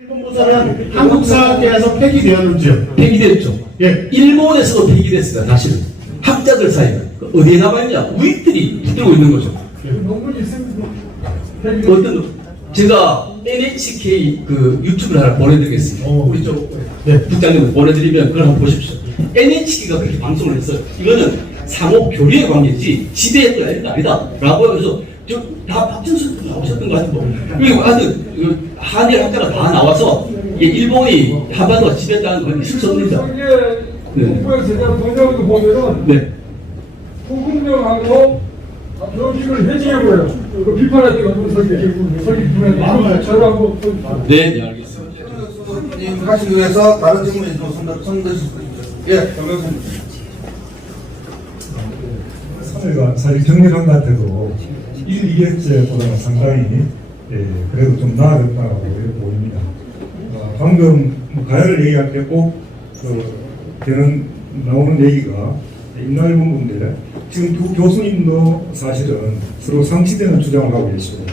일본 무사는 한국사학계에서 폐기되었는지요? 폐기됐죠. 예. 일본에서도 폐기됐어요. 사실은 학자들 사이에 어디에 남아있냐? 우익들이 붙들고 있는 거죠. 논문이 있습니다. 어떤 제가 NHK 그 유튜브를 하나 보내드리겠습니다. 우리 쪽 국장님 보내드리면 그걸 한번 보십시오. NHK가 그렇게 방송을 했어요. 이거는 상호 교류의 관계지 지배했던 애가 아니다.라고 해서 다 박준수 나오셨던 것 같고 그리고 하여튼 한일 학자가 다 나와서 이게 일본이 한반도가 지배했다는 건 있을 수 없습니다. 국부에서 제가 번역을 보면은 네. 후금령하고 정식을 해지해버려요. 그 비판할 때가 없는 설계 분야에 저하고 네, 알겠습니다. 하시기 위해서 다른 질문이 좀 선택하실 수 있습니다. 예, 정명선. 사회가 사실 정리한다한테도 1, 2회째보다는 상당히 그래도 좀 나아졌다고 보입니다. 방금 가야를 얘기할 때 꼭 나오는 얘기가 임날 본부인데 지금 두 교수님도 사실은 서로 상치되는 주장을 하고 계시고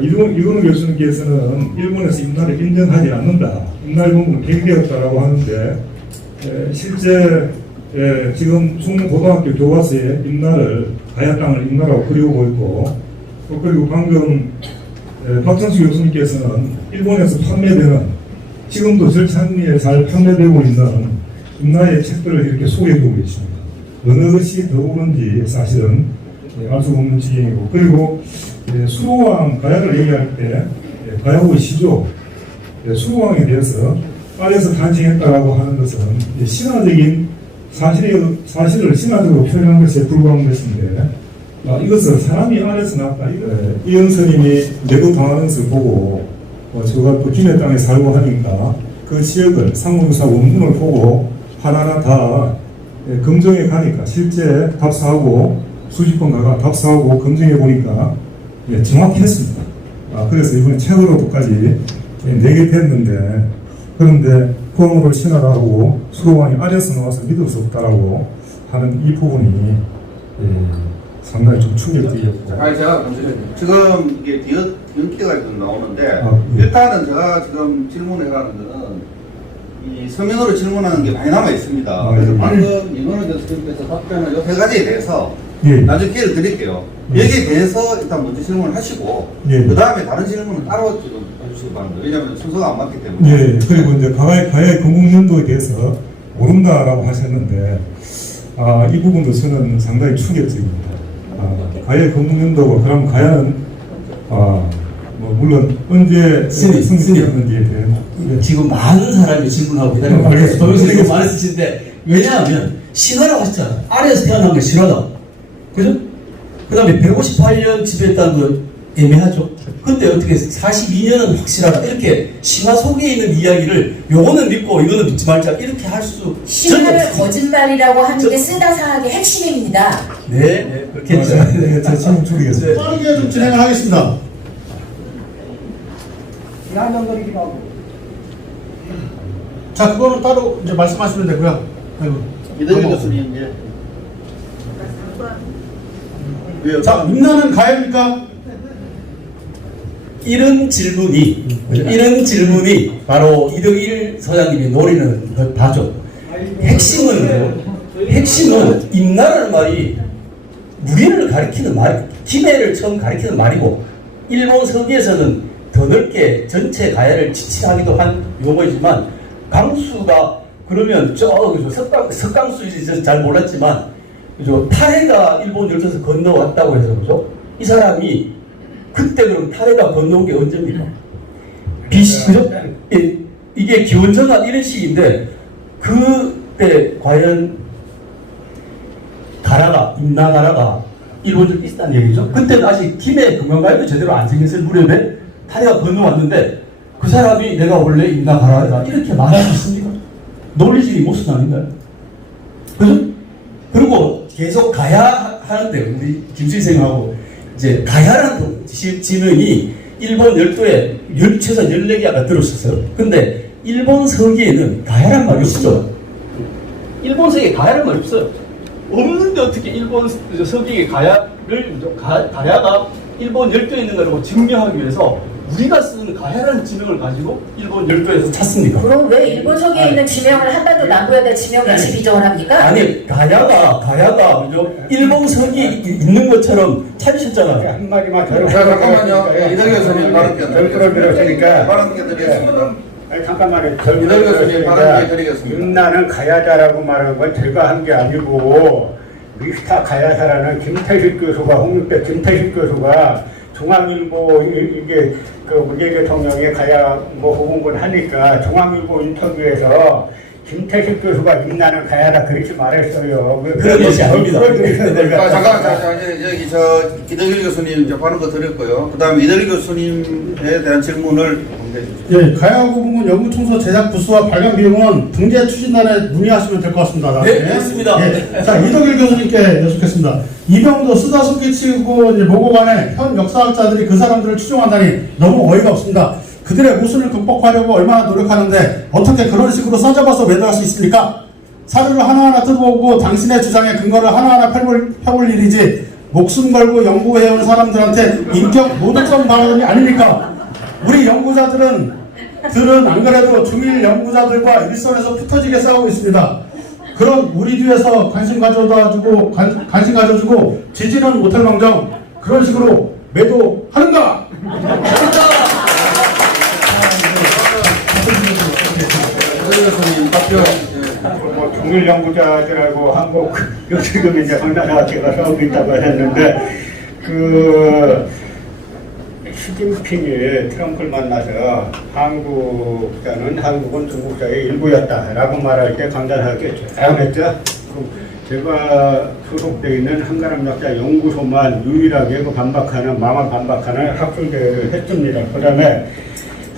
이건우 교수님께서는 일본에서 임날을 인정하지 않는다. 임날 본부는 폐기되었다라고 하는데 실제 지금 충무고등학교 교과서에 임날을 가야 땅을 임나라고 그리우고 있고 또 그리고 방금 박정수 교수님께서는 일본에서 판매되는 지금도 절찬리에 잘 판매되고 있는 임나의 책들을 이렇게 소개해주고 계십니다. 어느 것이 더 옳은지 사실은 알 수가 없는 지경이고 그리고 수로왕 가야를 얘기할 때 가야의 시조 수로왕에 대해서 아래에서 탄생했다라고 하는 것은 신화적인 사실을 신화적으로 표현한 것에 불과한 것인데 이것을 사람이 아래서 났다. 이현 스님이 내도 당하면서 보고 저가 또 김해 땅에 살고 하니까 그 지역을 상공사 원문을 보고 하나하나 다 검증해 가니까 실제 답사하고 수십 번 가가 답사하고 검증해 보니까 정확했습니다. 그래서 이번에 책으로도까지 내게 됐는데 그런데 포항으로 신화를 하고 수로왕이 아래서 나와서 믿을 수 없다라고 하는 이 부분이 상당히 좀 충격적이었고. 제가 지금 이게 뒤엉키가 좀 나오는데 일단은 제가 지금 질문해가는 거는 이 서면으로 질문하는 게 많이 남아 있습니다. 그래서 방금 이건우 교수님께서 답변한 이 세 가지에 대해서 나중에 기회를 드릴게요. 여기에 대해서 일단 먼저 질문을 하시고 그 다음에 다른 질문은 따로 지금 해주시기 바랍니다. 왜냐하면 순서가 안 맞기 때문에. 그리고 이제 가야의 건국연도에 대해서 모른다라고 하셨는데 이 부분도 저는 상당히 충격적입니다. 가야의 건국연도가 그럼 가야는 물론 언제 승리되었는지에 대해 지금 많은 사람이 질문하고 기다리고 있어요. 도민선생님 많이 쓰시는데 왜냐하면 신화라고 하셨잖아요. 아래에서 태어난 게 신화다. 그죠? 그 다음에 158년 지배했다는 건 애매하죠. 근데 어떻게 42년은 확실하다. 이렇게 신화 속에 있는 이야기를 요거는 믿고 이거는 믿지 말자. 이렇게 할 수 신화를 거짓말이라고 하는 게 쓰다사학의 핵심입니다. 네, 그렇겠죠. 제 질문 줄이겠습니다. 빠르게 좀 진행을 하겠습니다. 양념거리기도 하고. 자, 그거는 따로 이제 말씀하시면 되고요. 이동희 교수님, 예. 자, 임나는 가야입니까? 이런 질문이 바로 이덕일 서장님이 노리는 그 바죠. 핵심은 임나라는 말이 무리를 가리키는 말, 김해를 처음 가리키는 말이고 일본 서기에서는 더 넓게 전체 가야를 지칭하기도 한 용어이지만 강수가 그러면 석강수인지 잘 몰랐지만 그죠? 탈해가 일본 열도에서 건너왔다고 해서 그죠? 이 사람이 그때 그럼 탈해가 건너온 게 언제입니까? 그죠? 이게 기원전환 이런 시기인데 그때 과연 임나가라가 일본적으로 있었다는 얘기죠. 그때는 아직 김해 금강가야도 제대로 안 생겼을 무렵에 탈해가 건너왔는데 그 사람이 내가 원래 임나가라다 이렇게 말할 수 있습니까? 논리적인 모습 아닌가요? 그죠? 그리고 계속 가야 하는데 우리 김수희 선생님하고 이제 가야라는 지명이 일본 열도에 최소한 14개 아까 들었었어요. 근데 일본 서기에는 가야란 말이 없죠. 일본 서기에 가야란 말이 없어요. 없는데 어떻게 일본 서기에 가야가 일본 열도에 있는 거라고 증명하기 위해서 우리가 쓰는 가야라는 지명을 가지고 일본 열도에서 찾습니까? 그럼 왜 일본 서기에 있는 지명을 한반도 남부에다 지명을 다시 비정을 합니까? 아니 가야가 그죠? 일본 석이 있는 것처럼 찾으셨잖아요. 한마디만 자, 잠깐만요. 이덕 교수님 발언 결론을 들었으니까 발언 드리겠습니다. 아니 잠깐만요. 이덕 교수님 발언 드리겠습니다. 윤나는 가야자라고 말한 건 제가 한 게 아니고 미스터 가야사라는 김태식 교수가 홍익대 김태식 교수가 중앙일보 이게 그 문재인 대통령의 가야 뭐 후보군 하니까 중앙일보 인터뷰에서 김태식 교수가 윤나는 가야다 그렇게 말했어요. 그런 것이 아닙니다. 잠깐, 저기 이덕일 교수님 이제 발언 거 드렸고요. 그다음에 이덕일 교수님에 대한 질문을 공개해 주십시오. 예, 가야고문군 연구청소 제작 부수와 발간 비용은 등재 추진단에 문의하시면 될 것 같습니다. 나중에. 네, 그렇습니다. 예, 자, 이덕일 교수님께 여쭙겠습니다. 이병도 쓰다 소개치고 이제 모고 간에 현 역사학자들이 그 사람들을 추종한다니 너무 어이가 없습니다. 그들의 모순을 극복하려고 얼마나 노력하는데 어떻게 그런 식으로 써잡아서 매도할 수 있습니까? 사료를 하나하나 뜯어보고 당신의 주장의 근거를 하나하나 펴볼 일이지 목숨 걸고 연구해온 사람들한테 인격 모독성 발언이 아닙니까? 우리 연구자들은 안 그래도 중일 연구자들과 일선에서 흩어지게 싸우고 있습니다. 그런 우리 뒤에서 관심 가져주고 지지는 못할 망정 그런 식으로 매도하는가? 뭐 중일 연구자들하고 한국 지금 이제 황당하게가 싸우고 있다고 하셨는데 그 시진핑이 트럼프를 만나서 한국은 중국사의 일부였다라고 말할 때 간단하게 조용했죠. 제가 소속되어 있는 한가람 역사 연구소만 유일하게 그 반박하는 학술대회를 했습니다. 그 다음에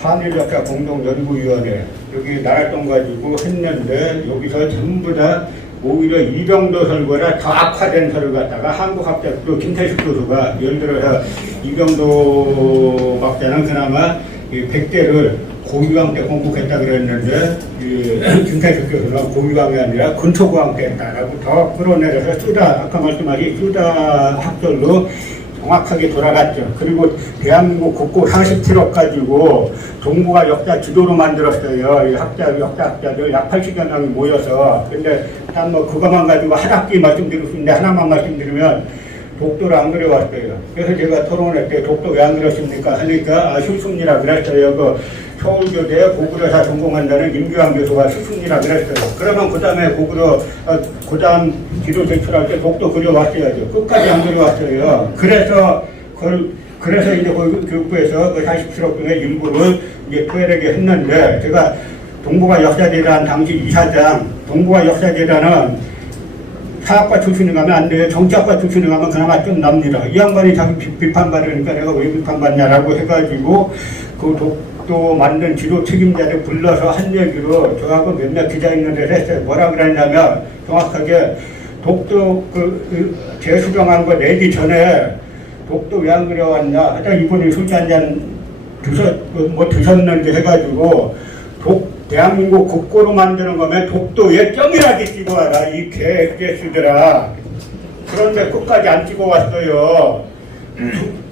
한일역사 공동연구위원회 여기 나라동 가지고 했는데 여기서 전부 다 오히려 이병도 설거나 더 악화된 설을 갖다가 한국 학자도 김태식 교수가 예를 들어서 이병도 박사는 그나마 이 100대를 고위강 때 공부했다 그랬는데 김태식 교수는 고위강이 아니라 근초고강 때 했다라고 더 끌어내려서 아까 말씀하신 쓰다 학설로 정확하게 돌아갔죠. 그리고 대한민국 국고 40km 가지고 동북아 역사 지도로 만들었어요. 이 역사학자들 약 80여 명이 모여서. 근데 일단 뭐 그것만 가지고 한 학기 말씀드릴 수 있는데 하나만 말씀드리면 독도를 안 그려왔어요. 그래서 제가 토론회 때 독도 왜 안 그렸습니까? 하니까 실습이라 그랬어요. 그 서울교대 고구려사 전공한다는 임규환 교수가 실습이라 그랬어요. 그러면 그 다음에 그 다음 지도 제출할 때 독도 그려왔어야죠. 끝까지 안 그려왔어요. 그래서 이제 교육부에서 그 40km 중에 일부를 이제 토해내게 했는데 제가 동북아 역사재단 당시 이사장, 동북아 역사재단은 사학과 출신이 가면 안 돼요. 정치학과 출신이 가면 그나마 좀 납니다. 이 양반이 자기 비판받으니까 내가 왜 비판받냐라고 해가지고 그 독도 만든 지도 책임자를 불러서 한 얘기로 저하고 몇몇 기자 있는 데서 했어요. 뭐라 그랬냐면 정확하게 독도 재수정한 거 내기 전에 독도 왜 안 그려왔냐. 하여튼 이분이 술잔 한잔 드셨는지 해가지고 대한민국 국고로 만드는 거면 독도에 점이라도 찍어와라 이 개쓰더라. 그런데 끝까지 안 찍어왔어요.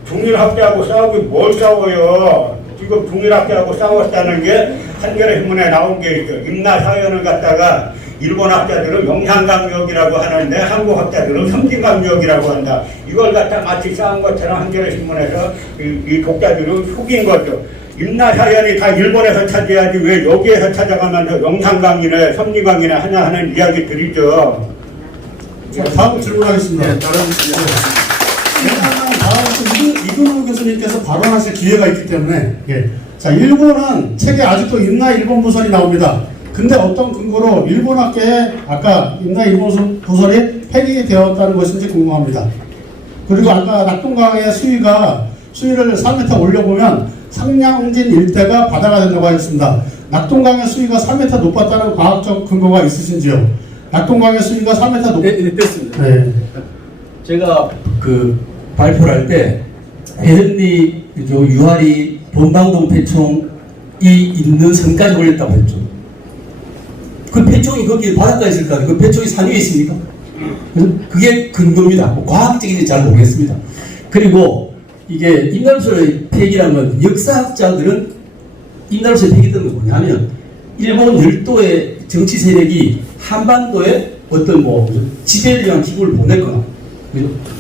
중일학자하고 싸우고 뭘 싸워요. 지금 중일학자하고 싸웠다는 게 한겨레 신문에 나온 게 있어요. 임나사연을 갖다가 일본 학자들은 영산강역이라고 하는데 한국 학자들은 섬진강역이라고 한다. 이걸 갖다 마치 싸운 것처럼 한겨레 신문에서 이 독자들은 속인 거죠. 임나사연이 다 일본에서 찾아야지 왜 여기에서 찾아가면서 영산강이네 섬진강이네 하냐 하는 이야기들이죠. 자, 다음 질문하겠습니다. 네, 다른 다음 이근우 교수님께서 발언하실 기회가 있기 때문에 자, 일본은 책에 아직도 임나 일본 부설이 나옵니다. 근데 어떤 근거로 일본 학계에 아까 임나 일본 부설이 폐기되었다는 것인지 궁금합니다. 그리고 아까 낙동강의 수위를 3m 올려보면 상량진 일대가 바다가 된다고 하셨습니다. 낙동강의 수위가 3m 높았다는 과학적 근거가 있으신지요? 낙동강의 수위가 3m 높... 네, 됐습니다. 네. 제가 발표를 할 때 회전리 유아리 본당동 폐총이 있는 선까지 올렸다고 했죠. 그 폐총이 거기 바닷가에 있을까? 그 폐총이 산 위에 있습니까? 그게 근거입니다. 뭐 과학적인지 잘 모르겠습니다. 그리고 이게 임나루설의 폐기라면 역사학자들은 임나루설의 폐기했던 게 뭐냐면 일본 열도의 정치 세력이 한반도에 어떤 뭐 지배를 위한 기구를 보냈거나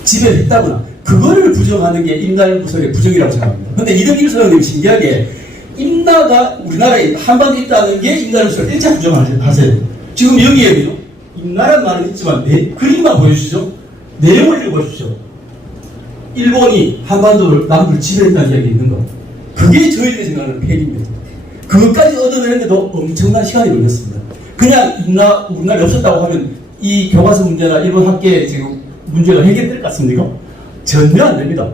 지배를 했다거나 그거를 부정하는 게 임나루설의 부정이라고 생각합니다. 근데 이덕일 소장님 신기하게 임나가 우리나라에 한반도에 있다는 게 임나루설을 일차 부정하세요. 지금 여기에 임나라는 말은 있지만 그림만 보여주시죠. 내용을 읽어보십시오. 일본이 한반도를 남부를 지배했다는 이야기 있는 거. 그게 저희들이 생각하는 폐기입니다. 그것까지 얻어내는데도 엄청난 시간이 걸렸습니다. 그냥 우리나라에 없었다고 하면 이 교과서 문제나 일본 학계 지금 문제가 해결될 것 같습니까? 전혀 안 됩니다.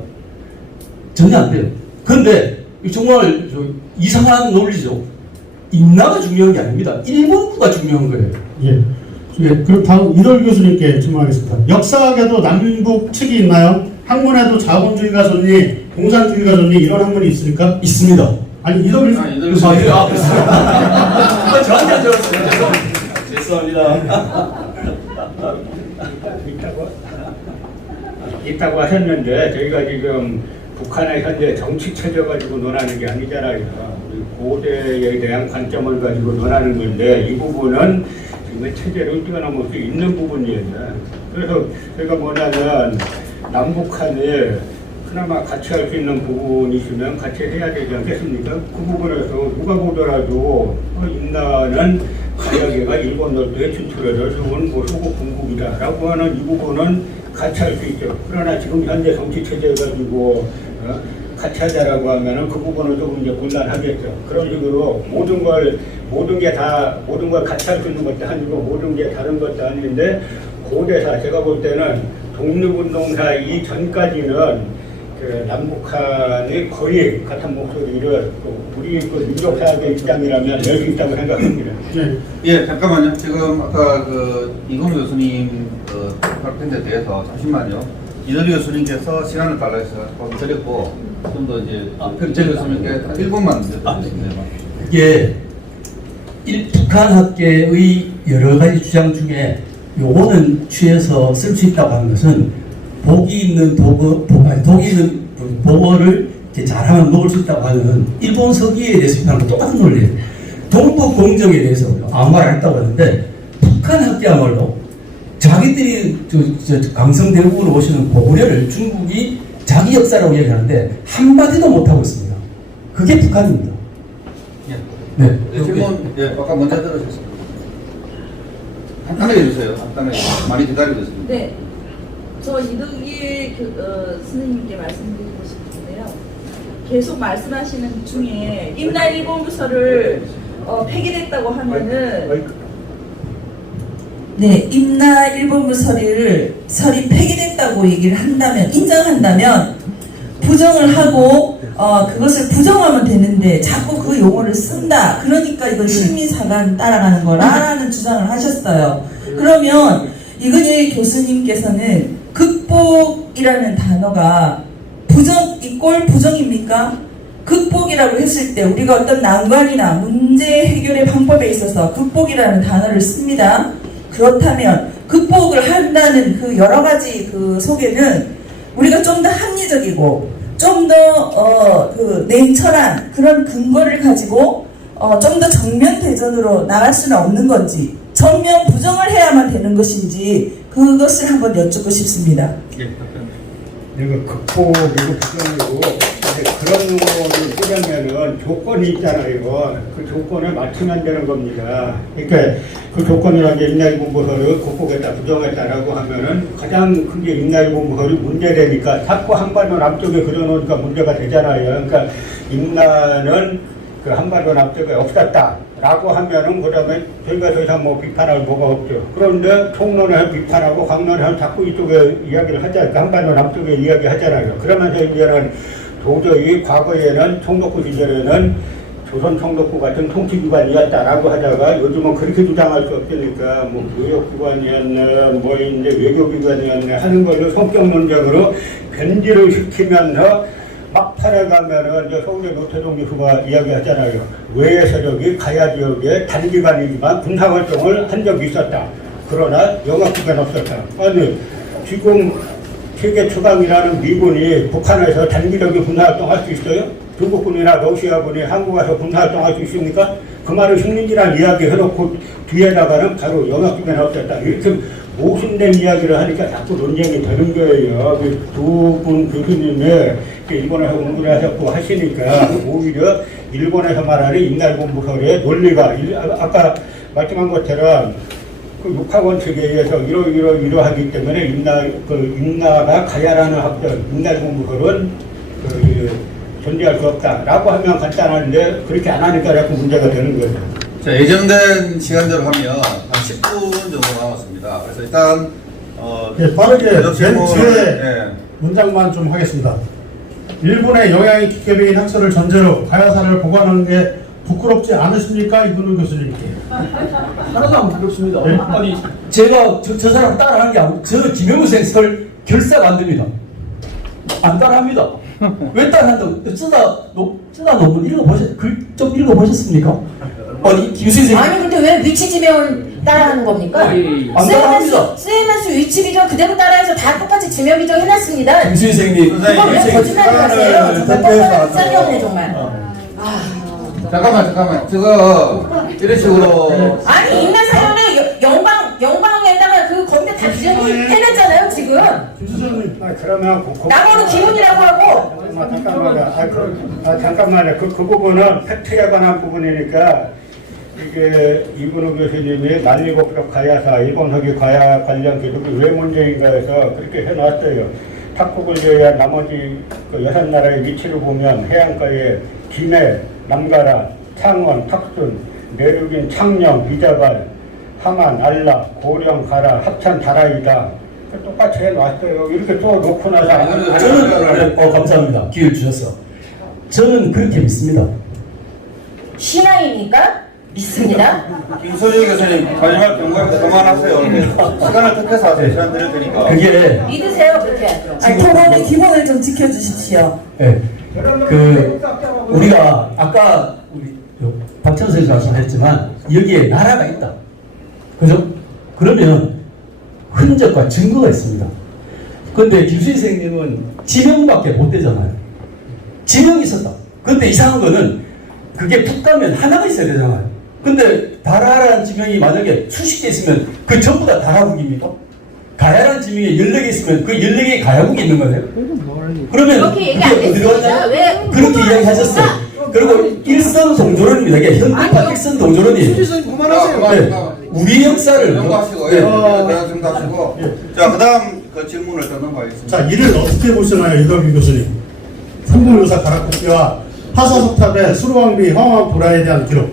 전혀 안 돼요. 그런데 정말 이상한 논리죠. 임나가 중요한 게 아닙니다. 일본구가 중요한 거예요. 예. 예, 그럼 다음 이덕일 교수님께 질문하겠습니다. 역사학에도 남북 측이 있나요? 학문에도 자본주의가 좋니 공산주의가 좋니 이런 학문이 있습니까? 있습니다. 아니 이덕일 교수님 저한테 안 들었어요. 죄송합니다. 있다고 하셨는데 저희가 지금 북한의 현재 정치 체제 가지고 논하는 게 아니잖아요. 우리 고대에 대한 관점을 가지고 논하는 건데 이 부분은 지금의 체제를 뛰어넘을 수 있는 부분이에요. 그래서 저희가 뭐냐면 남북한이 그나마 같이 할 수 있는 부분이시면 같이 해야 되지 않겠습니까? 그 부분에서 누가 보더라도 임나는 만약에가 일본 열도에 진출해서 지금은 뭐 소국 공국이다라고 하는 이 부분은 같이 할 수 있죠. 그러나 지금 현재 정치 체제 가지고 같이 하자라고 하면은 그 부분은 조금 이제 곤란하겠죠. 그런 식으로 모든 걸 같이 할 수 있는 것도 아니고 모든 게 다른 것도 아닌데 고대사 제가 볼 때는 독립운동사 이전까지는 그 남북한이 거의 같은 목소리를 우리 그 민족사학의 입장이라면 낼 수 있다고 생각합니다. 예. 예, 잠깐만요. 지금 아까 그 이건우 교수님 그 발표에 대해서 잠시만요. 이덕일 교수님께서 시간을 달라 해서 드렸고 좀 더 이제 정 교수님께 1분만 드리겠습니다. 이게 북한 학계의 여러 가지 주장 중에 요거는 취해서 쓸 수 있다고 하는 것은 독이 있는 보고를 잘하면 먹을 수 있다고 하는 일본 서기에 대해서 비판하고 똑같은 논리예요. 동북 공정에 대해서 아무 말 안 했다고 하는데 북한 학계야말로 자기들이 강성대국으로 오시는 고구려를 중국이 자기 역사라고 얘기하는데 한마디도 못하고 있습니다. 그게 북한입니다. 네. 질문, 예, 아까 먼저 들으셨습니다. 간단하게 해주세요. 간단하게. 많이 기다리고 있습니다. 네, 저 이덕일 선생님께 말씀드리고 싶은데요. 계속 말씀하시는 중에 임나 일본부서를 폐기됐다고 하면은 네, 임나 일본부 설이 폐기됐다고 얘기를 한다면, 인정한다면 부정을 하고 그것을 부정하면 되는데 자꾸 그 용어를 쓴다. 그러니까 이건 식민사관 따라가는 거라는 주장을 하셨어요. 그러면 이건희 교수님께서는 극복이라는 단어가 부정 이꼴 부정입니까? 극복이라고 했을 때 우리가 어떤 난관이나 문제 해결의 방법에 있어서 극복이라는 단어를 씁니다. 그렇다면 극복을 한다는 그 여러 가지 그 속에는 우리가 좀 더 합리적이고 좀 더 냉철한 그런 근거를 가지고 좀 더 정면 대전으로 나갈 수는 없는 건지 정면 부정을 해야만 되는 것인지 그것을 한번 여쭙고 싶습니다. 이거 극복이고 부정이고 그런 거를 쓰려면은 조건이 있잖아요. 그 조건에 맞추면 되는 겁니다. 그러니까 그 조건이라는 게 임나일본부서를 극복했다, 부정했다라고 하면은 가장 큰 게 임나일본부설이 문제되니까 자꾸 한반도 남쪽에 그려놓으니까 문제가 되잖아요. 그러니까 임나는 그 한반도 남쪽에 없었다라고 하면은 그다음에 저희가 더 이상 뭐 비판할 뭐가 없죠. 그런데 총론을 비판하고 강론을 자꾸 이쪽에 이야기를 하잖아요. 한반도 남쪽에 이야기하잖아요. 그러면서 이제는 도저히 과거에는 총독부 시절에는 조선 총독부 같은 통치기관이었다라고 하다가 요즘은 그렇게 주장할 수 없으니까 뭐 교역기관이었네, 뭐 이제 외교기관이었네 하는 걸로 성격 논쟁으로 변질을 시키면서 막판에 가면은 이제 서울의 노태동 교수가 이야기하잖아요. 외의 세력이 가야 지역에 단기간이지만 군사활동을 한 적이 있었다. 그러나 영업기간 없었다. 아니 지금 세계 최강이라는 미군이 북한에서 단기적인 군사활동할 수 있어요? 중국군이나 러시아군이 한국 와서 군사활동할 수 있습니까? 그 말을 식민지란 이야기 해놓고 뒤에다가는 바로 영역주변에 없었다. 이렇게 모순된 이야기를 하니까 자꾸 논쟁이 되는 거예요. 두 분 교수님이 일본에서 공부를 하셨고 하시니까 오히려 일본에서 말하는 임날본부설의 논리가 아까 말씀한 것처럼 그 육하원 측에 의해서 이러하기 때문에 임나가 가야라는 학설, 임날본부설은 존재할 수 없다라고 하면 간단한데 그렇게 안 하니까 자꾸 문제가 되는 거죠. 자, 예정된 시간대로 하면 한 10분 정도 남았습니다. 그래서 일단 예, 빠르게 계속 질문을, 제 문장만 좀 하겠습니다. 일본의 영향이 깊게 배인 학설을 전제로 가야사를 보관하는 게 부끄럽지 않으십니까? 이근우 교수님께. 하나도 안 부끄럽습니다. 아니 제가 저 사람 따라하는 게 아니고 저 김영우 생설 결사가 안 됩니다. 안 따라합니다. 왜 따라한다고? 쓰다 논문 좀 읽어보셨습니까? 아니 김수희 아니 근데 왜 위치 지명을 따라하는 겁니까? 안 따라합니다. 쌤한수 위치 비정 그대로 따라해서 다 똑같이 지명 비정 해놨습니다. 김수희 선생님 그걸 왜 거짓말을 하세요? 정말 뻔뻔한 쌍이 없네 정말. 잠깐만 이런 식으로 아니 인간 사연을 영방에다가 그 거기다 다 비정이 해놨잖아요 지금. 김수선님. 그러면 나무는 기본이라고 하고. 잠깐만요. 그 부분은 팩트에 관한 부분이니까 이게 이근우 교수님이 만리국적 가야사, 일본석유 가야 관련 기록이 왜 문제인가 해서 그렇게 해놨어요. 탁국을 제외한 나머지 그 6나라의 위치를 보면 해안가에 김해, 남가라, 창원, 탁순, 내륙인 창녕, 비자발, 함안, 알라, 고령, 가라, 합천, 다라이다. 똑같이 해놨어요. 이렇게 또 놓고 나서 저는 감사합니다. 기회를 주셔서 저는 그렇게 믿습니다. 신앙입니까? 믿습니다. 김소희 교수님 마지막 경고에서 그만하세요. 시간을 택해서 하세요. 시간 드릴 테니까. 그게 믿으세요 그렇게. 아니, 토론의 기본을 좀 지켜주십시오. 예, 우리가 아까 우리 박찬 선생님 말씀하셨지만 여기에 나라가 있다. 그죠? 그러면 흔적과 증거가 있습니다. 그런데 김수희 선생님은 지명밖에 못 되잖아요. 지명이 있었다. 근데 이상한 거는 그게 푹 가면 하나가 있어야 되잖아요. 근데 다라라는 지명이 만약에 수십 개 있으면 그 전부 다 다라국입니까? 가야라는 지명이 14개 있으면 그 14개의 가야국이 있는 거예요? 그러면 그렇게 얘기 안 그게 어디로 했습니다. 갔나요? 왜? 그렇게 이야기하셨어요. 그리고 일선동조론입니다. 이게 현대파 일선동조론이 우리 역사를 넘어가시고 네. 대화 좀 하시고 자 그다음 그 질문을 더 넘어가겠습니다. 자, 이를 어떻게 보시나요, 이덕규 교수님? 삼국유사 가락국기와 하사석탑의 수루왕비, 황왕 보라에 대한 기록.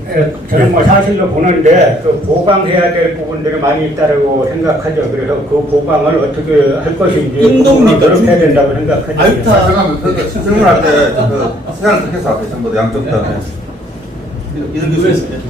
저는 뭐 사실로 보는데 그 보강해야 될 부분들이 많이 있다고 생각하죠. 그래서 그 보강을 어떻게 할 것인지 인도입니까? 노력해야 된다고 생각하죠. 잠깐만 질문할 때 시간을 택해서 하세요. 전부 다 양쪽 다. 이런 교수님.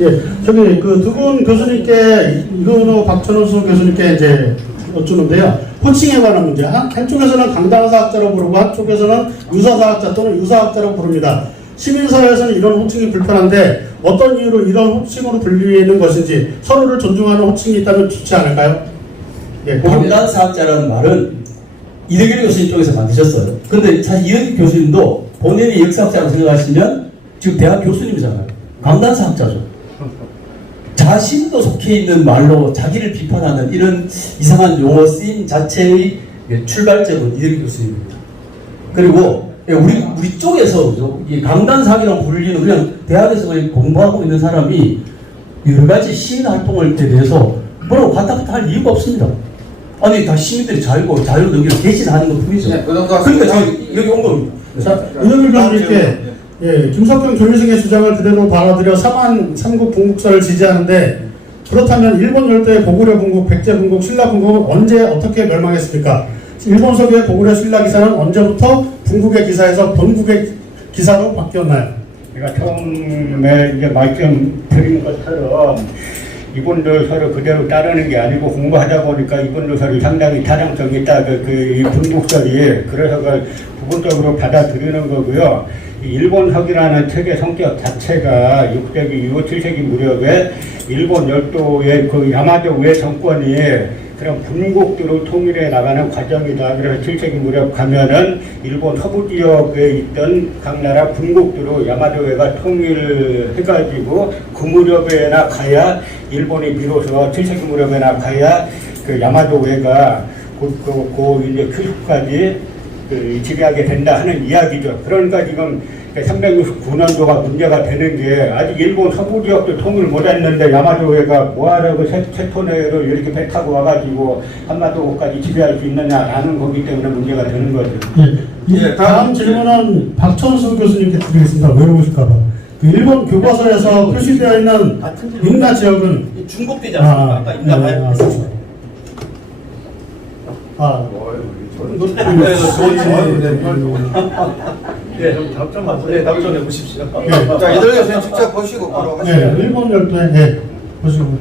예, 저기 그 두 분 교수님께 이근우 박천호수 교수님께 이제 여쭈는데요. 호칭에 관한 문제. 한쪽에서는 강당사학자로 부르고 한쪽에서는 유사사학자 또는 유사학자로 부릅니다. 시민사회에서는 이런 호칭이 불편한데 어떤 이유로 이런 호칭으로 불리는 것인지 서로를 존중하는 호칭이 있다면 좋지 않을까요? 예, 강단사학자라는 말은 이덕일 교수님 쪽에서 만드셨어요. 근데 사실 이덕일 교수님도 본인이 역사학자라고 생각하시면 지금 대학 교수님이잖아요. 강단사학자죠. 자신도 속해 있는 말로 자기를 비판하는 이런 이상한 용어 쓰임 자체의 출발점은 이덕일 교수님입니다. 그리고 우리 쪽에서 이 강단사학이라고 불리는 그냥 대학에서 그냥 공부하고 있는 사람이 여러 가지 시민 활동에 대해서 뭐라고 왔다 갔다 할 이유가 없습니다. 아니 다 시민들이 자유로 여기를 개진하는 것 뿐이죠. 네, 그 정도 그러니까 저 여기 온 겁니다. 자, 이덕규 교수님께 예, 김석경 조일승의 주장을 그대로 받아들여 삼국 분국설을 지지하는데 그렇다면 일본 열도의 고구려 분국, 백제 분국, 신라 분국은 언제 어떻게 멸망했습니까? 일본 서기의 고구려 신라 기사는 언제부터 분국의 기사에서 본국의 기사로 바뀌었나요? 제가 처음에 이제 말씀 드린 것처럼 이분들 서로 그대로 따르는 게 아니고 공부하다 보니까 이분들 서로 상당히 타당성이 있다. 이 분국설이 그래서 그걸 부분적으로 받아들이는 거고요. 일본석이라는 책의 성격 자체가 6세기, 6, 7세기 무렵에 일본 열도의 그 야마도 우에 정권이 그런 분국도로 통일해 나가는 과정이다. 그래서 7세기 무렵 가면은 일본 서부 지역에 있던 각 나라 분국도로 야마도해가 통일해가지고 그 무렵에나 가야 일본이 비로소 7세기 무렵에나 가야 그 야마도해가 이제 큐슈까지 지배하게 된다 하는 이야기죠. 그러니까 지금 369년도가 문제가 되는 게 아직 일본 서부 지역도 통일 못했는데 야마도해가 뭐하라고 세토네를 이렇게 배 타고 와가지고 한마도까지 지배할 수 있느냐라는 거기 때문에 문제가 되는 거죠. 예, 다음 질문은 박천수 교수님께 드리겠습니다. 외우실까봐. 그 일본 교과서에서 표시되어 있는 임나 지역은 중복되지 않습니까? 아까 임나 봐요. 답변해 보십시오. 자, 이들 교수님 직접 보시고 바로 하시죠. 일본 열도에 보시고.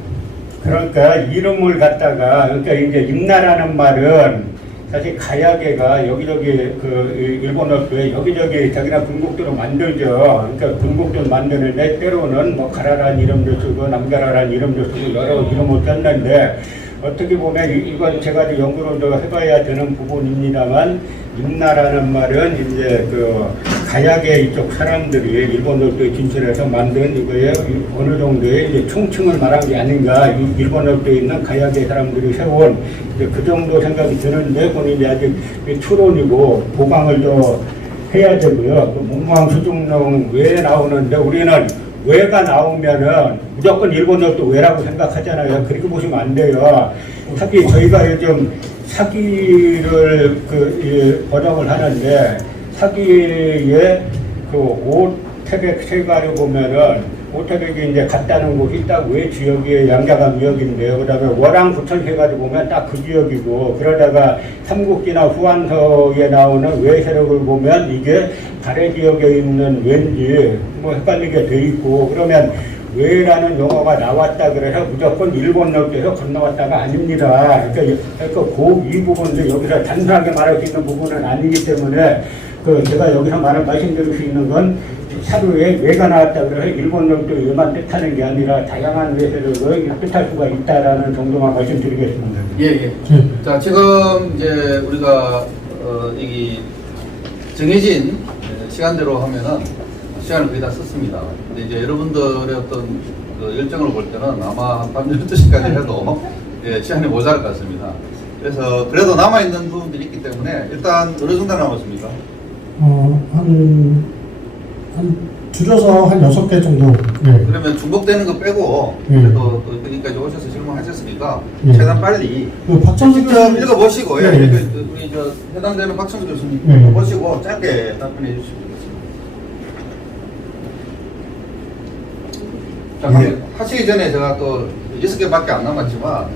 그러니까 이름을 갖다가 그러니까 이제 임나라는 말은 사실 가야계가 여기저기 그 일본어도에 여기저기 자기나 분국도로 만들죠. 그러니까 분국도를 만드는데 때로는 뭐 가라란 이름도 쓰고 남가라란 이름도 쓰고 여러 이름을 썼는데 어떻게 보면 이건 제가 연구를 더 해봐야 되는 부분입니다만 임나라는 말은 이제 그 가야계 이쪽 사람들이 일본어도에 진출해서 만든 이거에 어느 정도의 이제 총칭을 말한 게 아닌가. 일본어도에 있는 가야계 사람들이 세운 그 정도 생각이 드는데 그건 이제 아직 추론이고 보강을 더 해야 되고요. 문무왕 수중령 외에 나오는데 우리는 외가 나오면은 무조건 일본어도 외라고 생각하잖아요. 그렇게 보시면 안 돼요. 특히 저희가 요즘 사기를 번역을 하는데 사기의 그 오태백 세가를 보면은 오태백이 이제 갔다는 곳이 딱 외 지역의 양자감 지역인데요. 그 다음에 월왕 부천세가를 보면 딱 그 지역이고 그러다가 삼국지나 후한서에 나오는 외 세력을 보면 이게 달의 지역에 있는 외인지 뭐 헷갈리게 돼 있고 그러면 외라는 용어가 나왔다 그래서 무조건 일본어에서 건너왔다가 아닙니다. 그러니까 이 부분도 여기서 단순하게 말할 수 있는 부분은 아니기 때문에 제가 여기서 말씀드릴 수 있는 건 사료에 외가 나왔다 그래서 일본어도 외만 뜻하는 게 아니라 다양한 외세력을 뜻할 수가 있다라는 정도만 말씀드리겠습니다. 예. 자, 지금 이제 우리가 여기 정해진 시간대로 하면은 시간을 거의 다 썼습니다. 근데 이제 여러분들의 어떤 그 열정을 볼 때는 아마 밤 12시까지 해도 시간이 모자랄 것 같습니다. 그래서 그래도 남아있는 부분들이 있기 때문에 일단 어느 정도 남았습니까? 한 줄여서 한 6개 정도. 그러면 중복되는 거 빼고 그래도 또 여기까지 오셔서 질문하셨으니까 최대한 빨리 박천수 직접 교수님 읽어보시고 우리 해당되는 박천수 교수님 보시고 짧게 답변해 주시면 되겠습니다. 자, 하시기 전에 제가 또 6개밖에 안 남았지만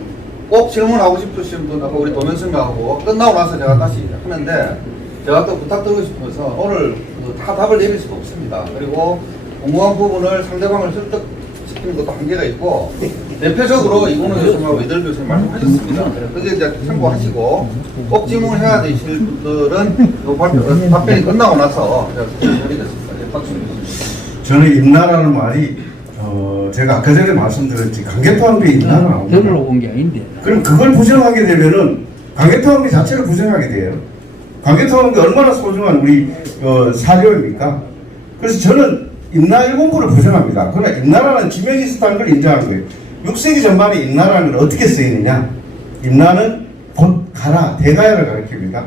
꼭 질문하고 싶으신 분 아까 우리 도면승하고 끝나고 나서 제가 다시 하는데 제가 또 부탁드리고 싶어서 오늘 다 답을 내릴 수가 없습니다. 그리고 궁금한 부분을 상대방을 설득시키는 것도 한계가 있고 대표적으로 이건우 교수님하고 이들 교수님 말씀하셨습니다. 그게 이제 참고하시고 꼭 질문해야 되실 분들은 답변이 끝나고 나서 제가 설명드리겠습니다. 박수 주십시오. 저는 임나라는 말이 제가 아까 전에 말씀드렸지 강개토항비 임나라 나옵니다. 저를 온 게 아닌데. 그럼 그걸 부정하게 되면은 강개토항비 자체를 부정하게 돼요. 강개토항비 얼마나 소중한 우리 사료입니까? 그래서 저는 임나 일본부를 부정합니다. 그러나 임나라는 지명이 있었다는 걸 인정한 거예요. 6세기 전반에 임나라는 걸 어떻게 쓰이느냐? 임나는 곧 가라, 대가야를 가리킵니다.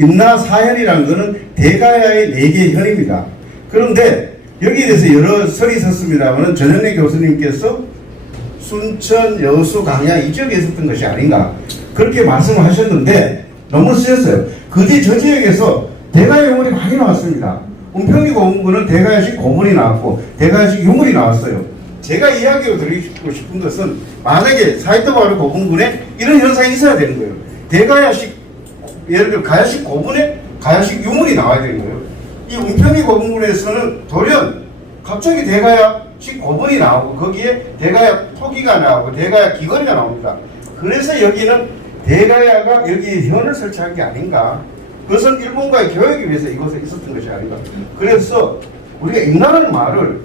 임나 사현이라는 것은 대가야의 4개의 현입니다. 그런데 여기에 대해서 여러 설이 있었습니다만 전현래 교수님께서 순천, 여수, 강양 이 지역에 있었던 것이 아닌가 그렇게 말씀을 하셨는데 너무 쓰였어요. 그뒤 저 지역에서 대가야 유물이 많이 나왔습니다. 은평이 고문군은 대가야식 고문이 나왔고 대가야식 유물이 나왔어요. 제가 이야기로 드리고 싶은 것은 만약에 사이토바루 고문군에 이런 현상이 있어야 되는 거예요. 대가야식 예를 들어 가야식 고문에 가야식 유물이 나와야 되는 거예요. 이 은평이 고문군에서는 돌연 갑자기 대가야식 고문이 나오고 거기에 대가야 토기가 나오고 대가야 귀걸이가 나옵니다. 그래서 여기는 대가야가 여기 현을 설치한 게 아닌가. 그것은 일본과의 교역에 위해서 이곳에 있었던 것이 아닌가. 그래서 우리가 임나라는 말을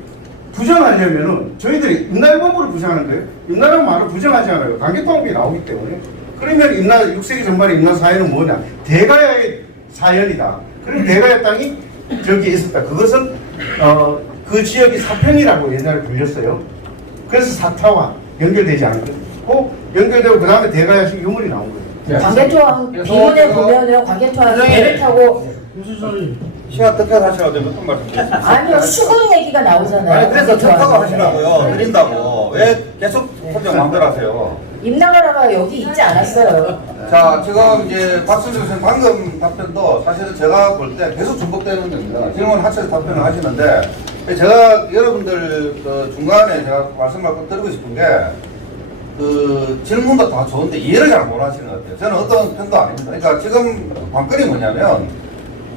부정하려면은 저희들이 임나일본부를 부정하는 거예요. 임나라는 말을 부정하지 않아요. 강개토항비 나오기 때문에. 그러면 임나 6세기 전반의 임나 사회는 뭐냐? 대가야의 사연이다. 그리고 대가야 땅이 저기에 있었다. 그것은 그 지역이 사평이라고 옛날에 불렸어요. 그래서 사타와 연결되지 않고 연결되고 그 다음에 대가야식 유물이 나온 거예요. 광개토항 비문에 보면은 광개토항이 배를 타고 시간 특혜 하시라고 되면 어떤 말씀이세요? 아니요 수군 얘기가 나오잖아요. 아니 그래서 특허가 광개토항에. 하시라고요. 드린다고. 왜 계속 혼자 마음대로 하세요? 임나가라가 여기 있지 않았어요. 자, 지금 이제 박순주 선생님 방금 답변도 사실은 제가 볼 때 계속 중복되는 겁니다. 질문 하셔서 답변을 하시는데 제가 여러분들 그 중간에 제가 말씀을 꼭 드리고 싶은 게 그 질문도 다 좋은데 이해를 잘 못 하시는 것 같아요. 저는 어떤 편도 아닙니다. 그러니까 지금 관건이 뭐냐면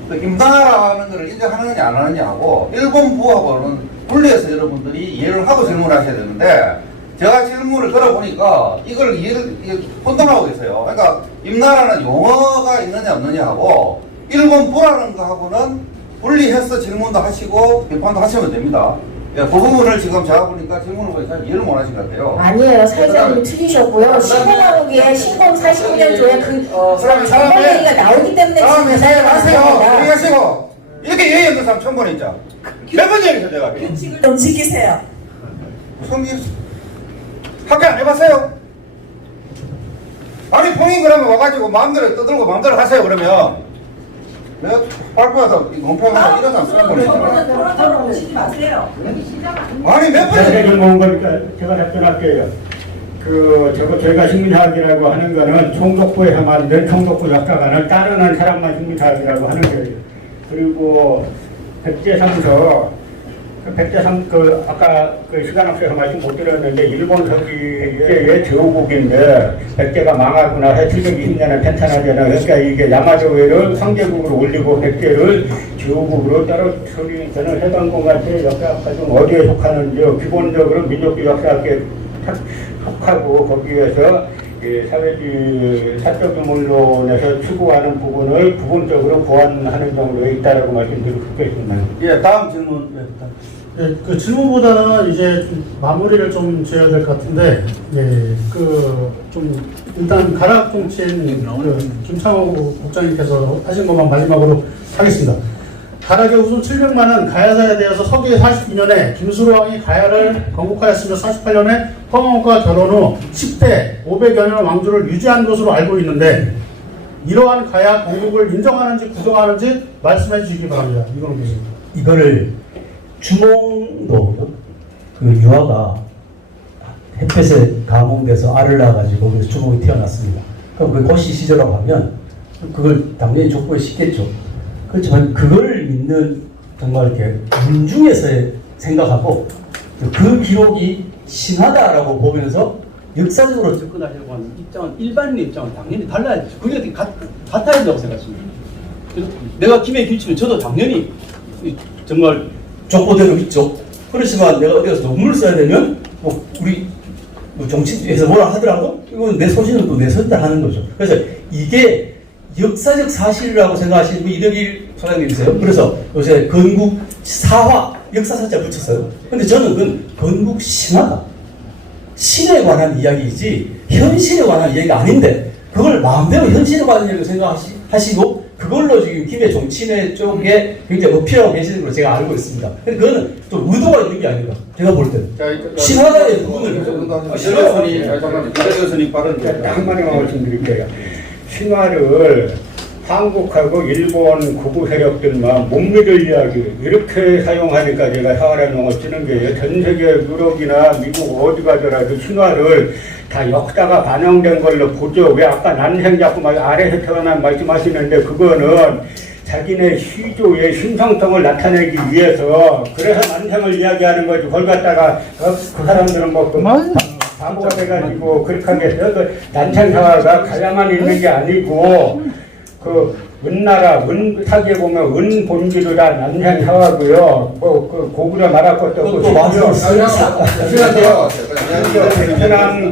그 임나라는 걸 인정하느냐 안 하느냐 하고 일본 부하고는 분리해서 여러분들이 이해를 하고 질문을 하셔야 되는데 제가 질문을 들어보니까 이걸 이해를 혼동하고 계세요. 그러니까 임나라는 용어가 있느냐 없느냐 하고 일본 부라는 거하고는 분리해서 질문도 하시고 비판도 하시면 됩니다. 그 부분을 지금 제가 보니까 질문을 보니까 이해를 못 하신 것 같아요. 아니에요. 사회자님이 틀리셨고요. 신공항국에 신공 49년도에 그 정권 얘기가 나오기 때문에 다음에 지금 하세요. 나옵니다. 얘기하시고 이렇게 예의 없는 사람 처음 보는 있죠. 몇 번째 얘기했어 내가. 규칙을 좀 지키세요. 무슨 일 학교 안 해봤어요? 아니 본인 그러면 와가지고 마음대로 떠들고 마음대로 하세요 그러면 내가 발표해서 논평하고 이런 사람 쓰는 거니까 토론 오시지 마세요. 아니 몇 번째 자세히 모은 거니까 제가 답변할게요. 저희가 식민사학이라고 하는 거는 총독부에서 만든 총독부 역사관을 따르는 사람만 식민사학이라고 하는 거예요. 그리고 백제상서, 아까 시간 없어서 말씀 못 드렸는데, 일본 서기의 제후국인데, 백제가 망하고 나서 720년에 편찬하잖아요. 그러니까 이게 야마조회를 황제국으로 올리고 백제를 제후국으로 떨어뜨리는 해방공간의 역사학과 중 어디에 속하는지 기본적으로 민족주의 역사학에 속하고 거기에서 사회주의 사적 유물론에서 추구하는 부분을 부분적으로 보완하는 정도에 있다라고 말씀드리고 싶겠습니다. 예 다음 질문 예, 그 질문보다는 이제 좀 마무리를 좀 지어야 될 것 같은데, 예, 좀 일단 가락 정치인 김창호 국장님께서 하신 것만 마지막으로 하겠습니다. 가락의 후손 700만은 가야사에 대해서 서기 42년에 김수로왕이 가야를 건국하였으며 48년에 황원과 결혼 후 10대 500여 년 왕조를 유지한 것으로 알고 있는데 이러한 가야 건국을 인정하는지 부정하는지 말씀해 주시기 바랍니다. 이거는 무슨 이거를 주몽도 그 유아가 햇볕에 감흥돼서 알을 낳아가지고 거기서 주몽이 태어났습니다. 그럼 그 고시 시절이라고 하면 그걸 당연히 족보에 싣겠죠. 그렇지만 그걸 믿는 정말 이렇게 문중에서 생각하고 그 기록이 신하다라고 보면서 역사적으로 접근하려고 하는 입장은 일반인의 입장은 당연히 달라야 되죠. 그게 어떻게 같아야 된다고 생각합니다. 그래서 내가 김해 김치면 저도 당연히 정말 족보대로 있죠. 그렇지만 내가 어디 가서 논문을 써야 되면 우리 정치에서 뭐라 하더라도 이건 내 소신은 또 내 소신대로 하는 거죠. 그래서 이게 역사적 사실이라고 생각하시는 분이 이덕일 소장님이세요. 그래서 요새 건국 사화 역사사자 붙였어요. 근데 저는 그건 건국 신화다. 신에 관한 이야기이지 현실에 관한 이야기가 아닌데 그걸 마음대로 현실에 관한 이야기로 생각하시고 그걸로 지금 김해 정치인회 쪽에 굉장히 어필하고 계시는 걸로 제가 알고 있습니다. 근데 그거는 또 의도가 있는 게 아닙니다. 제가 볼 때는. 신화가의 부분을. 교수님 빠른데 한마디만 말씀드릴게요. 신화를 한국하고 일본 극우 세력들만 못 믿을 이야기 이렇게 사용하니까 제가 사활의 용어 쓰는 게요. 전 세계 유럽이나 미국 어디 가더라도 신화를 다 역사가 반영된 걸로 보죠. 왜 아까 난생 자꾸 막 아래에서 태어난 말씀하시는데 그거는 자기네 시조의 신성성을 나타내기 위해서 그래서 난생을 이야기하는 거지. 그걸 갖다가 그 사람들은 바보가 돼가지고 그렇게 하겠어요. 그 난생사화가 가야만 있는 게 아니고 은나라, 사기에 보면 은본기도라 난생사화고요. 그 고구려 말할 것도 없고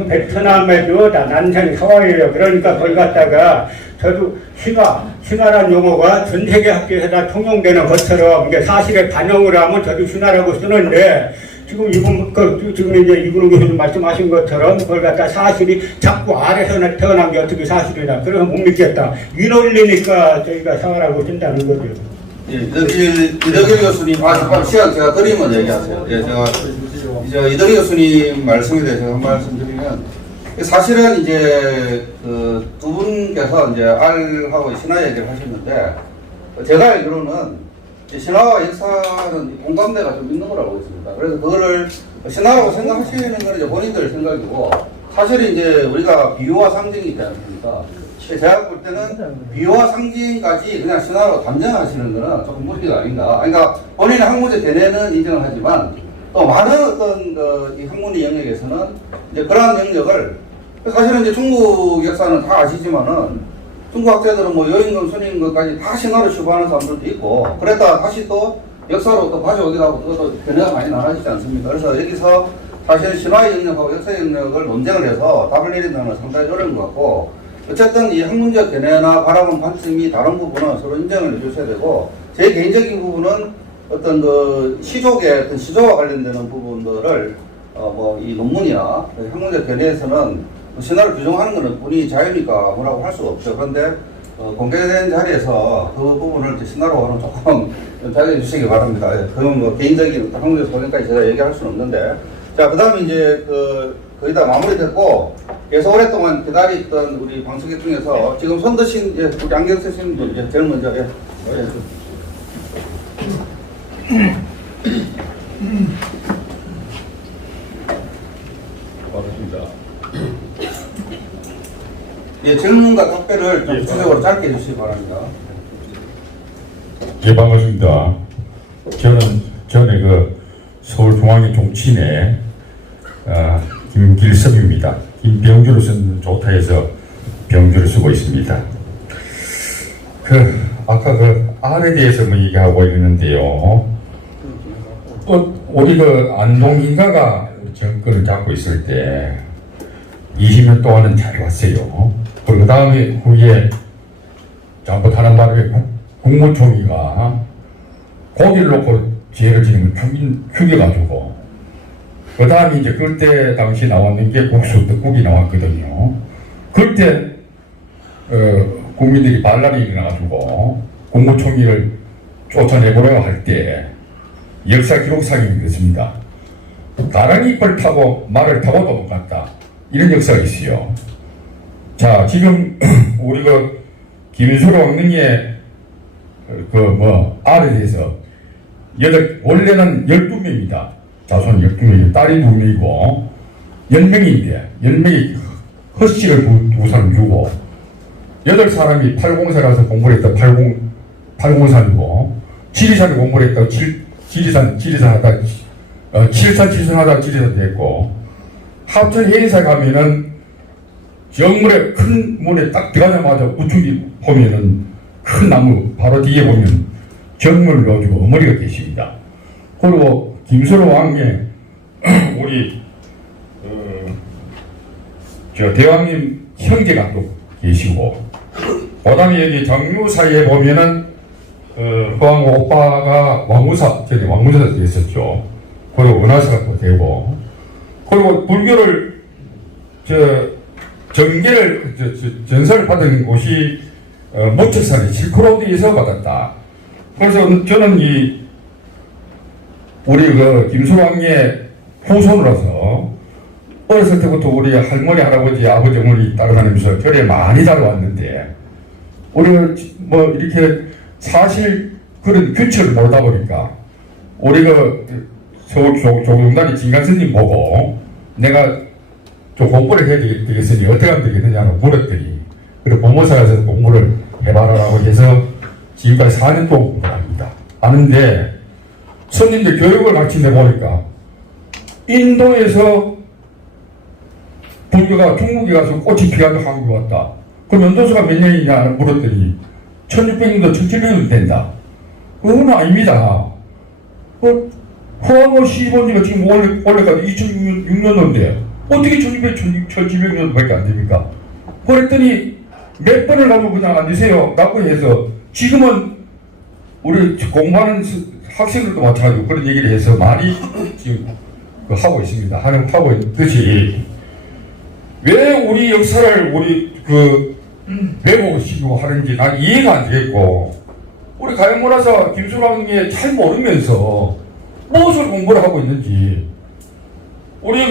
베트남에도 다 난생사화예요. 그러니까 그걸 갖다가 저도 신화란 용어가 전 세계 학교에서 다 통용되는 것처럼 이게 사실에 반영을 하면 저도 신화라고 쓰는데 지금 지금 이제 이분호 교수님 말씀하신 것처럼 그걸 갖다 사실이 자꾸 아래서 태어난 게 어떻게 사실이냐. 그래서 못 믿겠다. 이 논리니까 저희가 사과라고 쓴다는 거죠. 예, 이덕일 교수님, 잠깐 시간 제가 드리면 얘기하세요. 예, 제가 이제 이덕일 교수님 말씀에 대해서 한 말씀 드리면, 사실은 이제 그 두 분께서 이제 R하고 신화 얘기를 하셨는데, 제가 알기로는 신화와 역사는 공감대가 좀 있는 거라고 알고 있습니다. 그래서 그거를 신화라고 생각하시는 건 이제 본인들 생각이고, 사실은 이제 우리가 비유와 상징이 있지 않습니까? 제가 볼 때는 비유와 상징까지 그냥 신화로 단정하시는 거는 조금 무리가 아닌가. 그러니까 본인의 학문적 견해는 인정을 하지만 또 많은 어떤 이 학문의 영역에서는 이제 그러한 영역을 사실은 이제 중국 역사는 다 아시지만은 중국 학자들은 뭐 여임금, 순임금까지 다 신화로 추구하는 사람들도 있고 그랬다가 다시 또 역사로 또 가져오기도 하고 그것도 견해가 많이 나눠지지 않습니까? 그래서 여기서 사실 신화의 영역하고 역사의 영역을 논쟁을 해서 답을 내린다는 건 상당히 어려운 것 같고 어쨌든 이 학문적 견해나 바라본 관점이 다른 부분은 서로 인정을 해주셔야 되고 제 개인적인 부분은 어떤 그 시족의 어떤 시조와 관련되는 부분들을 뭐 이 논문이나 학문적 견해에서는 신화를 규정하는 것은 본인이 자유니까 뭐라고 할 수가 없죠. 그런데 공개된 자리에서 그 부분을 신화로 하는 조금 자제해 주시기 바랍니다. 예, 그건 뭐 개인적인 학문적 소견까지 제가 얘기할 수는 없는데 자 그다음에 이제 거의 다 마무리됐고 계속 오랫동안 기다렸던 우리 방청객 중에서 지금 손 드신 우리 안경 쓰신 분 제일 먼저 반갑습니다. 예, 질문과 답변을 좀 구체적으로 짧게 해주시기 바랍니다. 예, 반갑습니다. 저는 전에 그 서울중앙의 종친의 김길섭입니다. 김병주로 쓰는 좋다 해서 병주를 쓰고 있습니다. 아까 R에 대해서 뭐 얘기하고 있는데요. 또 우리 안동인가가 정권을 잡고 있을 때 20년 동안은 잘 왔어요. 그 다음에 후에 잘못하는 바람에 국무총리가 고기를 놓고 죄를 지는 죽여가지고 그 다음에 이제 그때 당시 나왔는 게 국수 떡국이 나왔거든요. 그때 국민들이 반란이 일어나가지고 국무총리를 쫓아내보려고 할 때 역사 기록상이 그렇습니다. 나란히 이빨 타고 말을 타고도 못 갔다. 이런 역사가 있어요. 자, 지금 우리 김윤수로 왕릉의 R에 대해서 원래는 12명입니다. 자손 12명이고 딸이 2명이고 10명인데 10명이 헛씨를 두 사람 주고 8사람이 804라서 공부를 했다 803이고 지리산에 공부를 했다 지리산 하다 7산 하다 지리산 됐고 합천 해인사 가면은 정문에 큰 문에 딱 들어가자마자 우측이 보면은 큰 나무 바로 뒤에 보면 정문을 넣어주고 어머니가 계십니다. 그리고 김수로 왕의 우리 대왕님 형제가 또 계시고 그다음에 여기 정유사에 보면은 허왕 오빠가 왕무사 전에 왕무사 됐었죠. 그리고 은하사가 또 되고 그리고 불교를 정계를 전설을 받은 곳이 모척산의 실크로드에서 받았다. 그래서 저는 우리 김수왕의 후손으로서 어렸을 때부터 우리 할머니, 할아버지, 아버지, 어머니 따라다니면서 절에 많이 다녀왔는데 우리가 뭐 이렇게 사실 그런 규칙을 모르다 보니까 우리가 서울 조정단이 진간스님 보고 내가 좀 공부를 해야 되겠으니 어떻게 하면 되겠느냐고 물었더니 그리고 보모사에서 공부를 해봐라라고 해서 지금까지 4년 동안 공부를 합니다. 하는데 손님들 교육을 같이 내보니까 인도에서 불교가 중국에 가서 꽃이 피가지고 한국에 왔다. 그럼 연도수가 몇 년이냐 물었더니 1600년도 1700년도 된다. 그건 아닙니다. 허황어 시본지가 지금 원래까지 2006년도인데 어떻게 1700년도밖에 안 됩니까? 그랬더니 몇 번을 가지고 그냥 앉으세요 라고 해서 지금은 우리 공부하는 학생들도 마찬가지고 그런 얘기를 해서 많이 지금 하고 있습니다. 하고 있듯이 왜 우리 역사를 우리 왜곡시키고 하는지 난 이해가 안 되겠고, 우리 가요문화사 김수랑이 잘 모르면서 무엇을 공부를 하고 있는지. 우리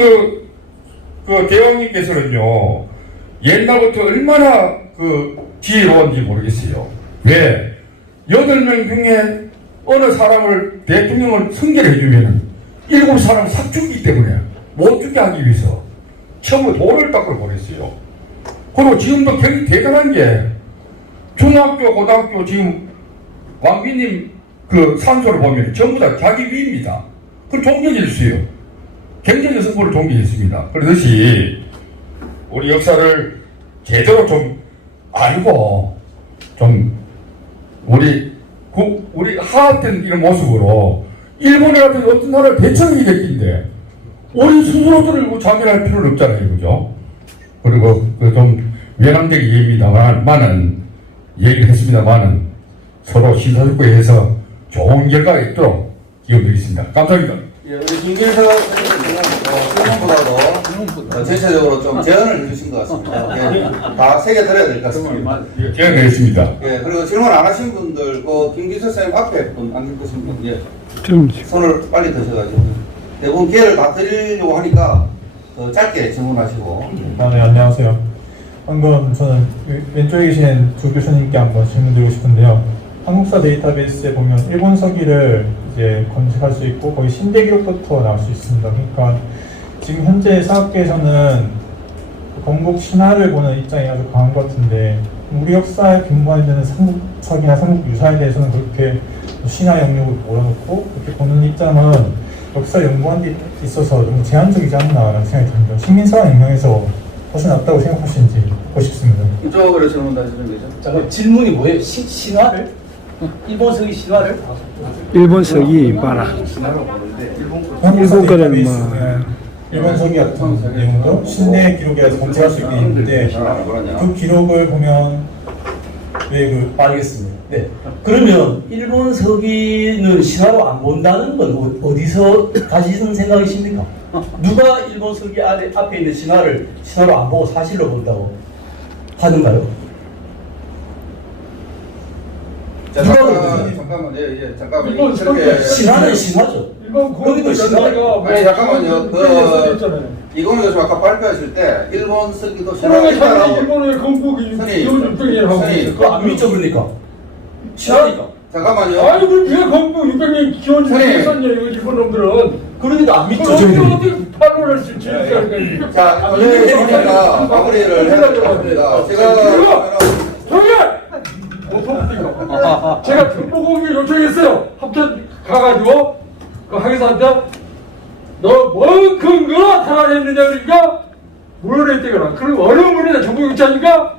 대왕님께서는요, 옛날부터 얼마나 지혜로운지 모르겠어요. 왜? 8명 중에 어느 사람을 대통령을 선결해 주면 7사람 싹 죽이기 때문에 못 죽게 하기 위해서 처음에 돌을 닦으러 보냈어요. 그리고 지금도 굉장히 대단한 게, 중학교, 고등학교 지금 왕비님 산소를 보면 전부 다 자기 위입니다. 그걸 존경해주세요. 굉장히 성부를 존경했습니다. 그러듯이 우리 역사를 제대로 좀 알고 좀 우리 하악된 이런 모습으로 일본에 같은 어떤 나라를 대처하게 됐긴데 우리 스스로들을 자멸할 필요는 없잖아요, 그죠? 그리고 좀 외람되게 얘기입니다만은 얘기를 했습니다만은 서로 심사숙고해서 좋은 결과가 있도록 기원드리겠습니다. 감사합니다. 예, 우리 김길서 질문보다도 전체적으로 좀 제안을 해주신 것 같습니다. 예, 다 새겨드려야 될 것 같습니다. 제안하겠습니다. 예, 그리고 질문 안 하신 분들, 김길서 선생님 앞에 분 안 계신 분, 예, 손을 빨리 드셔가지고 대부분 기회를 다 드리려고 하니까 더 짧게 질문하시고. 네, 안녕하세요. 방금 저는 왼쪽에 계신 두 교수님께 한번 질문드리고 싶은데요. 한국사 데이터베이스에 보면 일본 서기를 이제 검색할 수 있고 거기 신대 기록부터 나올 수 있습니다. 그러니까 지금 현재 사학계에서는 건국 신화를 보는 입장이 아주 강한 것 같은데, 우리 역사에 근거가 되는 삼국사기나 삼국유사에 대해서는 그렇게 신화 영역으로 몰아놓고 그렇게 보는 입장은 역사 연구하는 데 있어서 좀 제한적이지 않나라는 생각이 듭니다. 식민사와 영향에서 훨씬 낫다고 생각하시는지 듣고 싶습니다. 이쪽으로 질문 하시는 거죠? 잠깐, 질문이 뭐예요? 신화를? 일본 서기 신화를? 일본 서기 봐라. 일본 거는 일본 서기 같은 내용도 신대 기록이라서 검색할 수 있게 있는데, 그 기록을 보면 알겠습니다. 네. 그러면 일본 서기는 신화로 안 본다는 건 어디서 가지는 생각이십니까? 누가 일본 서기 앞에 있는 신화로 안 보고 사실로 본다고 하는가요? 잠깐만, 예, 잠깐만. 신화는 신화죠. 거기도 신화가 아니, 잠깐만요. 이거는 교수 아까 발표하실 때 일본 서기도 신화가 일본의 건국이 기원육백년하고 그거 안 믿죠, 그러니까. 신화니까. 잠깐만요. 아니 그럼 왜 건국 600년 기원육백년이었냐 일본 놈들은. 그러니까 안 믿죠. 어떻게 판론할 수 있지? 자, 저희가 마무리를 해야 될 것 같습니다. 제가 정보공개 요청했어요. 합천 가가지고 그 항해사한테 너 뭔 근거로 탈환했느냐 그러니까 물어내 때거나. 그럼 어느 분이냐 정보육자니까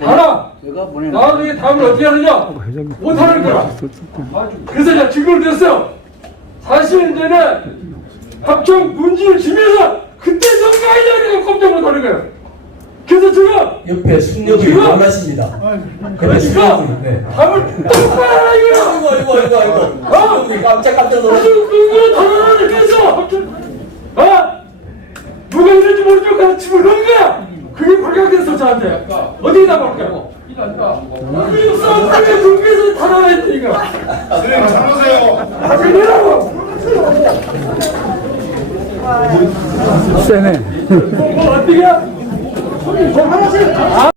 하나 나중에 다음을 어떻게 하느냐 못하는 거라. 그래서 제가 증거를 냈어요. 사실 이제는 합천 군지를 지면서 그때 정가이냐니까 꼼짝 못하는 거야. 그래서 제가 옆에 숙녀들이 원하십니다. 그러니까 답을 똑바로 하라 이거야. 아이고. 깜짝 놀랐어. 그거 당연하니까 했어. 누가 이런지 모르지만 가르치면 그런 거야. 그게 발각됐어 저한테. 어디다 볼까? 우리 싸움에 국에서 탈환했으니까. 선생님 잘하세요. 다시 내라고. 세네. 뭐 어떻게? 하나씩.